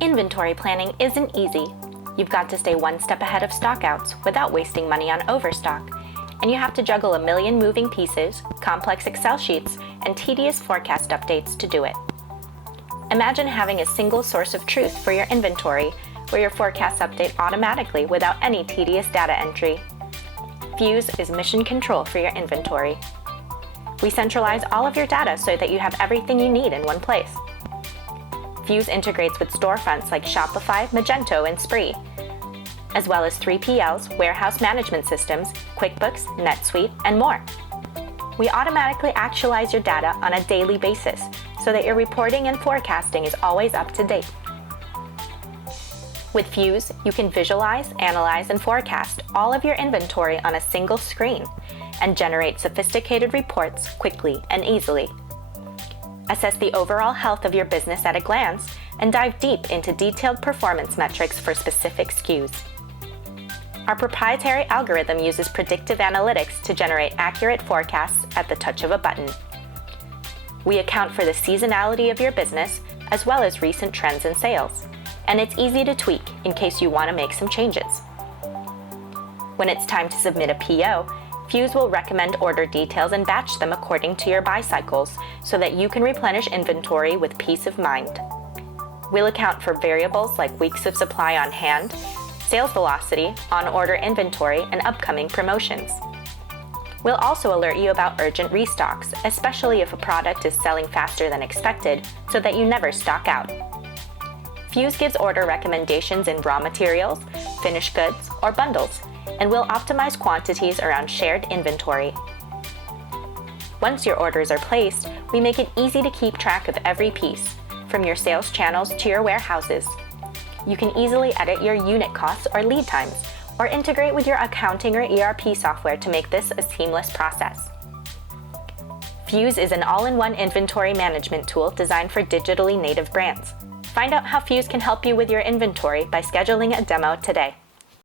Inventory planning isn't easy. You've got to stay one step ahead of stockouts without wasting money on overstock, and you have to juggle a million moving pieces, complex Excel sheets, and tedious forecast updates to do it. Imagine having a single source of truth for your inventory, where your forecasts update automatically without any tedious data entry. Fuse is mission control for your inventory. We centralize all of your data so that you have everything you need in one place. Fuse integrates with storefronts like Shopify, Magento, and Spree, as well as 3PLs, warehouse management systems, QuickBooks, NetSuite, and more. We automatically actualize your data on a daily basis so that your reporting and forecasting is always up to date. With Fuse, you can visualize, analyze, and forecast all of your inventory on a single screen and generate sophisticated reports quickly and easily. Assess the overall health of your business at a glance and dive deep into detailed performance metrics for specific SKUs. Our proprietary algorithm uses predictive analytics to generate accurate forecasts at the touch of a button. We account for the seasonality of your business as well as recent trends in sales, and it's easy to tweak in case you want to make some changes. When it's time to submit a PO, Fuse will recommend order details and batch them according to your buy cycles so that you can replenish inventory with peace of mind. We'll account for variables like weeks of supply on hand, sales velocity, on-order inventory, and upcoming promotions. We'll also alert you about urgent restocks, especially if a product is selling faster than expected, so that you never stock out. Fuse gives order recommendations in raw materials, finished goods, or bundles, and we'll optimize quantities around shared inventory. Once your orders are placed, we make it easy to keep track of every piece, from your sales channels to your warehouses. You can easily edit your unit costs or lead times, or integrate with your accounting or ERP software to make this a seamless process. Fuse is an all-in-one inventory management tool designed for digitally native brands. Find out how Fuse can help you with your inventory by scheduling a demo today.